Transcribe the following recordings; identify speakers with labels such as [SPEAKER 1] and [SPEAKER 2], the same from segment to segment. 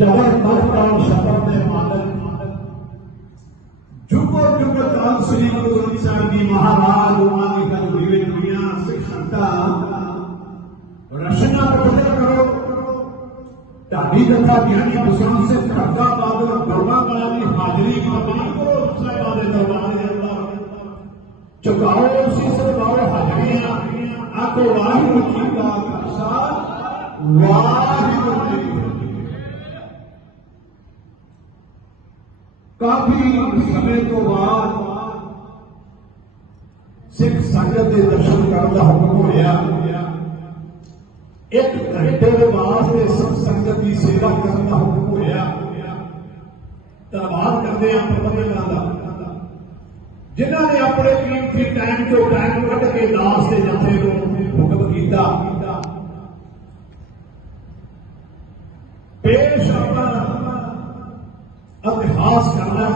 [SPEAKER 1] جبردست اور سفر میں مالک۔ جگہ جگہ کانسری کو انسانی مہاراج مالک دنیا دنیا شکشتا رشنا بکتے کرو۔ تابی جتا یعنی مسلم سے کرتا بابر دربار والی حاضری کا کرو صاحب دربار چکاؤ، اسی سے باؤ حاضریاں۔ آپ کو واحد جی کا واحد کی ਕਾਫੀ ਸਮੇਂ ਤੋਂ ਬਾਅਦ ਸਿੱਖ ਸੰਗਤ ਦੇ ਦਰਸ਼ਨ ਕਰਨ ਦਾ ਹੁਕਮ ਹੋਇਆ। ਇੱਕ ਘੰਟੇ ਦੇ ਵਾਸਤੇ ਸਿੱਖ ਸੰਗਤ ਦੀ ਸੇਵਾ ਕਰਨ ਦਾ ਹੁਕਮ ਹੋਇਆ। ਧੰਨਵਾਦ ਕਰਦੇ ਹਾਂ ਪ੍ਰਬੰਧਕਾਂ ਦਾ, ਜਿਨ੍ਹਾਂ ਨੇ ਆਪਣੇ ਕੀਮਤੀ ਟਾਈਮ ਤੋਂ ਟਾਈਮ ਕੱਢ ਕੇ ਦਾਸ ਦੇ ਜਥੇ ਨੂੰ ਹੁਕਮ ਕੀਤਾ।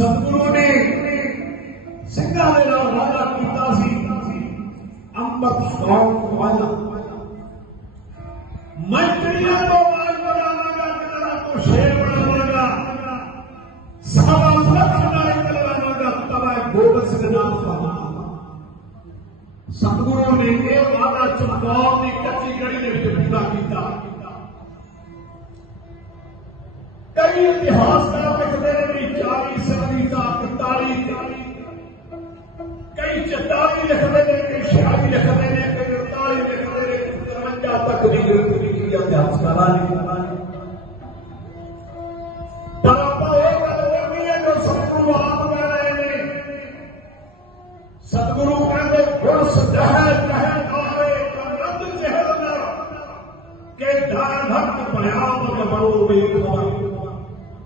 [SPEAKER 1] ਸਤਿਗੁਰੂ ਨੇ ਸਿੰਘਾਂ ਦੇ ਨਾਲ ਵਾਅਦਾ ਕੀਤਾ ਸੀ ਅੰਮ੍ਰਿਤ ਸ਼ੌਕ ਵਾਲਾ ਮੈਂ ਦੁਨੀਆ ਤੋਂ ਮਾਰ ਬਣਾਵਾਂਗਾ ਕਿਤਾਬ ਤੋਂ ਸ਼ੇਰ ਬਣਾਵਾਂਗਾ ਸਾਵਾ ਲੱਖ ਨਾਲ ਕਰਾਵਾਂਗਾ ਤਵਾ ਗੋਬਿੰਦ ਸਿੰਘ ਨਾਲ ਫਰਮਾਨਾ ਸਤਿਗੁਰੂ ਨੇ ਇਹ ਵਾਅਦਾ ਚਮਕੌਰ ਦੀ ਕੱਚੀ ਗੜੀ ਦੇ ਵਿੱਚ ਪੂਰਾ ਕੀਤਾ ਕਈ ਇਤਿਹਾਸਕਾਰ ਲਿਖਦੇ چالیس سالی کا پینتالیس کئی چتالی لکھ رہے ہیں کئی چھیالی لکھ رہے ہیں کئی اڑتالیس لکھ رہے ہیں تک بھی گرفتری کی جاتے ہاتھ کا لانی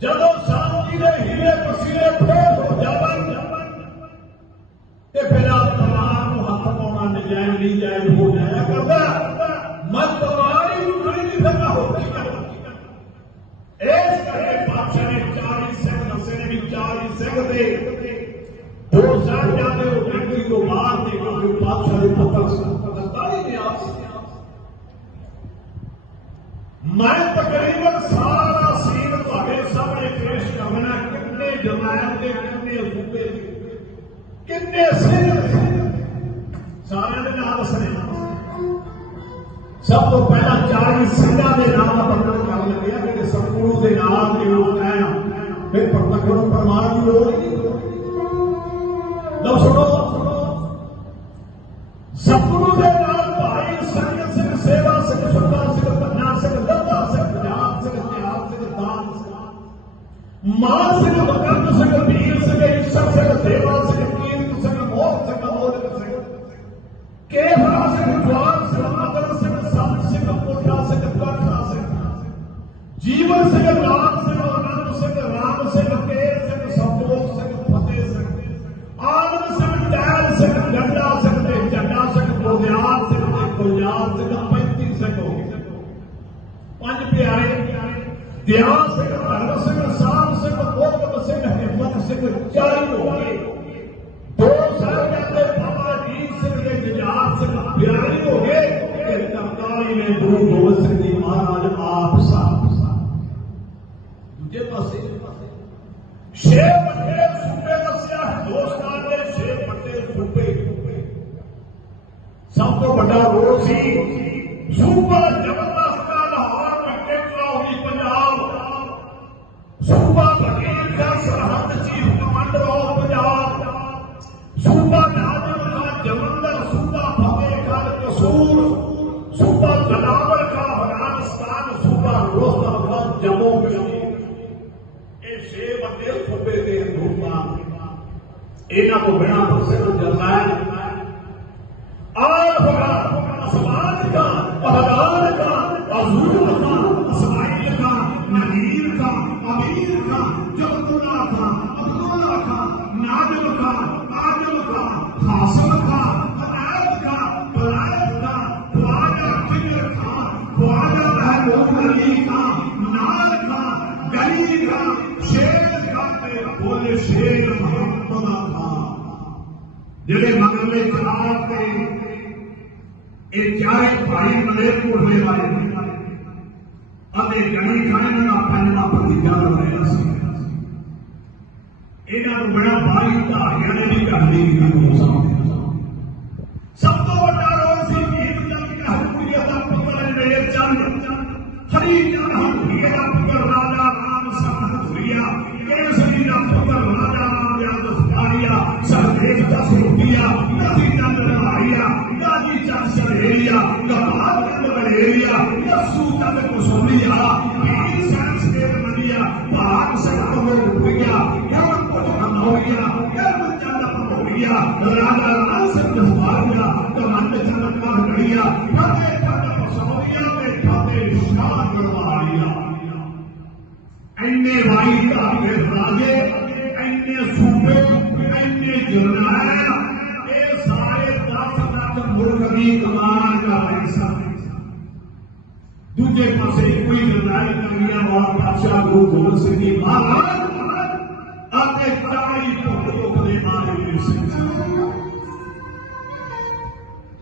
[SPEAKER 1] جب سانتی نے ہیلے پسیلے ہو جاون پھر آپ تمام کو ہو کرتا۔ تمہاری سکا سر ہو۔ کو مار نے میں تقریباً سارا جماعت نے کنے صوبے کنے صرف سارے دے نام سنے۔ سب تو پہلا چاری سنگا دے نام بدل کر لگیا کہ سنگڑو دے نام دے لوگ آیا۔ پھر پرتکڑوں پرمار کی لوگ ماں سے مکان سے بیل سے عزت سے دیوال سے قیمت سے موت سے موت سے کیف سے جوان سے آدر سے سال سے کوٹا سے کوٹا سے جیون سے نام سے نام سے رام سے کیر سے سنتوش سے فتح سے آمن سے ٹائر سے گنڈا سے جنڈا سے گویار سے گویار سے پینتی سے پنج پیارے دیان سے ہر سے سال سے کوئی چالیس ہو گئے دو سال پہلے بابا جی سے مجھے آپ سے بیانی ہو گئے کہ ترکاری نے دور دوست کی مہاراج آپ صاحب دوجے پاسے چھ پٹے سوبے دسیا دوست آ گئے چھ پٹے سوبے سب تو بڑا روز ہی سوبا جب یہاں کو بنا پسند جاتا ہے۔ آپ کا اسمان کا پہدار کا، حضور کا، اسماعیل کا نبیر کا، امیر کا جبتلا کا، عبداللہ کا نادم کا آدم کا، خاصم کا عنایت کا بلایت کا، خواجہ فکر کا، خواجہ محبوب علی کا نال کا گلی کا، شیر کا بولے شیر محمد۔ ਜਿਹੜੇ ਮਗਰਲੇ ਚਰਾਗ ਤੇ ਇਹ ਚਾਰੇ ਭਾਈ ਮਲੇਰਕੋਟਲੇ ਵਾਲੇ ਨੇ ਅਤੇ ਗਣੀ ਖਾਨ ਦਾ ਪੰਜਵਾਂ ਭਤੀਜਾ ਲੜਾਇਆ ਸੀ ਇਹਨਾਂ ਨੂੰ ਬੜਾ ਭਾਰੀ ਧਾਰੀਆਂ ਨੇ ਵੀ ਕਰਨੀ ਨਹੀਂ ਹੋ ਸਕਦਾ ਸਭ ਤੋਂ ਵੱਡਾ کیا کوئی گرداری کر گوبند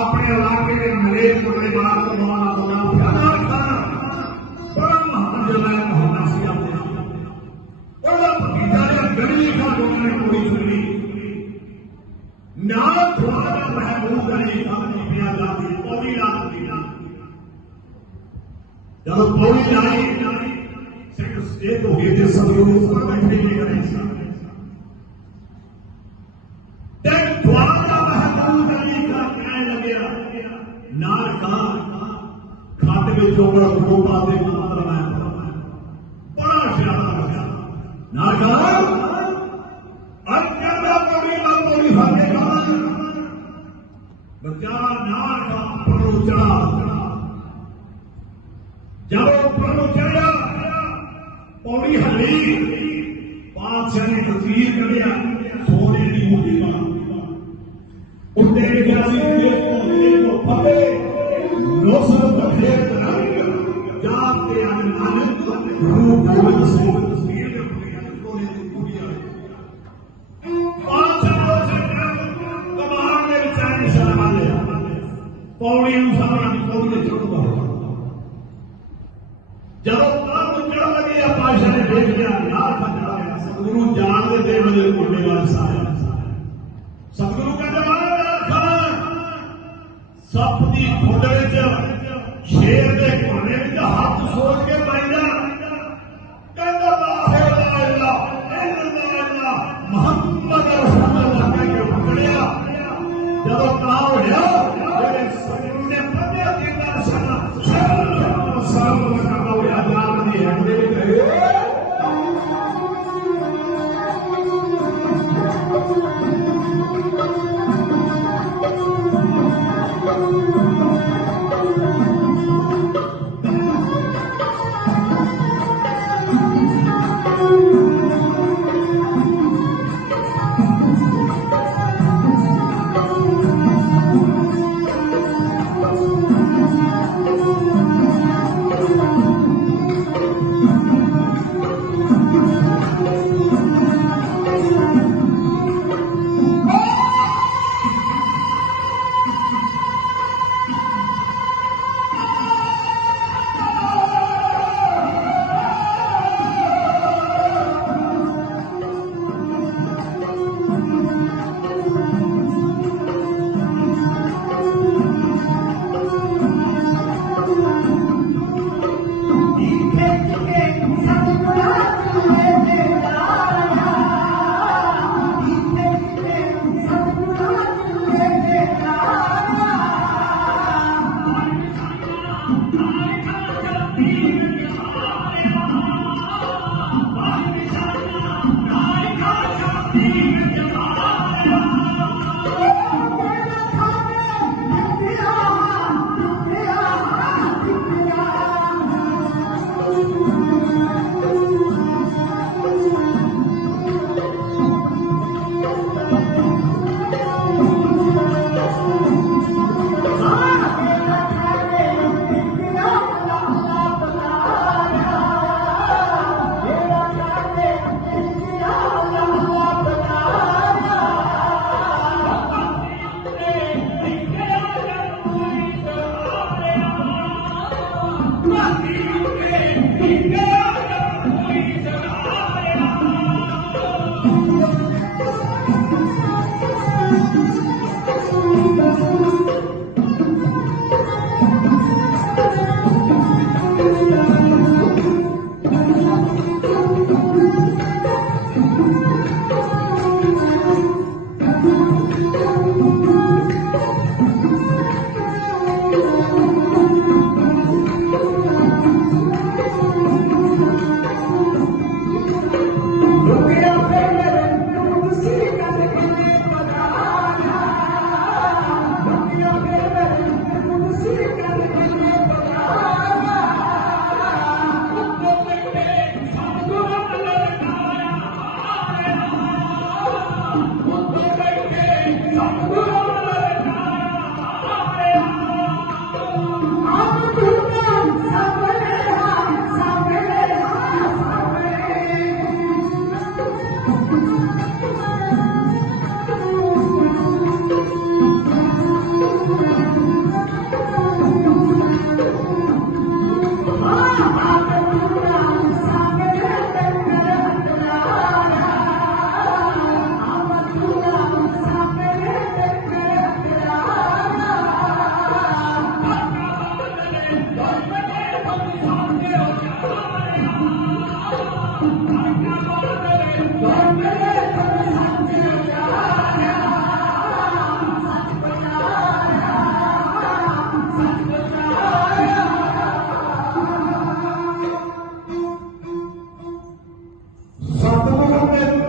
[SPEAKER 1] اپنے علاقے کے مریض کو بیمار کروانا ہوگا کے جو دو نہ جب پرو چڑھا۔ پوڑی ہری بادشاہ نے تصویر کریا پاشا نے دیکھ لیا ستگرو جان دے دے بندے سپ کی کھوڑے شیر کے کونے ہاتھ سوچ کے پائی